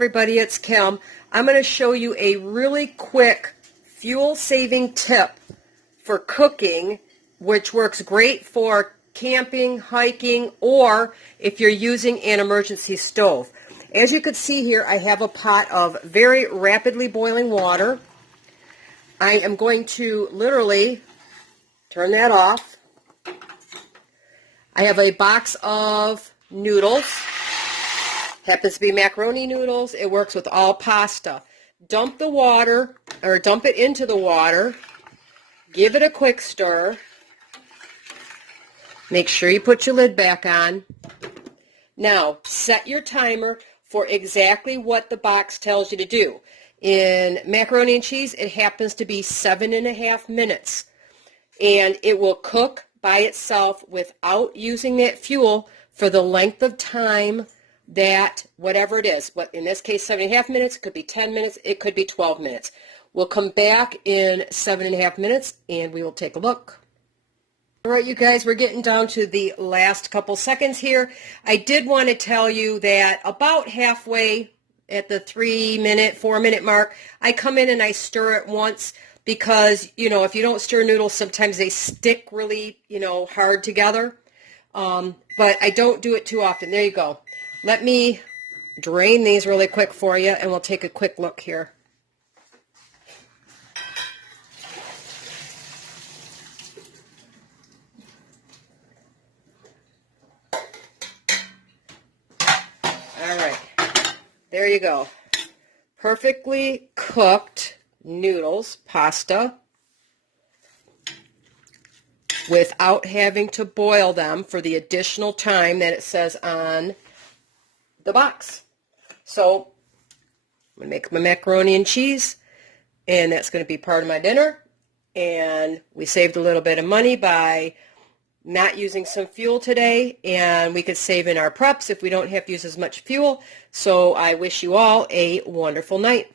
Everybody, it's Kim. I'm going to show you a really quick fuel-saving tip for cooking, which works great for camping, hiking, or if you're using an emergency stove. As you can see here, I have a pot of very rapidly boiling water. I am going to literally turn that off. I have a box of noodles. Happens to be macaroni noodles. It works with all pasta. Dump the water, or dump it into the water. Give it a quick stir. Make sure you put your lid back on. Now, set your timer for exactly what the box tells you to do. In macaroni and cheese, it happens to be 7.5 minutes. And it will cook by itself without using that fuel for the length of time that whatever it is, what in this case 7.5 minutes, it could be 10 minutes, it could be 12 minutes. We'll come back in 7.5 minutes and we will take a look. All right, you guys, we're getting down to the last couple seconds here. I did want to tell you that about halfway at the 3-minute, 4-minute mark, I come in and I stir it once because, you know, if you don't stir noodles, sometimes they stick really, hard together. But I don't do it too often. There you go. Let me drain these really quick for you, and we'll take a quick look here. All right, there you go. Perfectly cooked noodles, pasta, without having to boil them for the additional time that it says on the box. So I'm going to make my macaroni and cheese, and that's going to be part of my dinner. And we saved a little bit of money by not using some fuel today, and we could save in our preps if we don't have to use as much fuel. So I wish you all a wonderful night.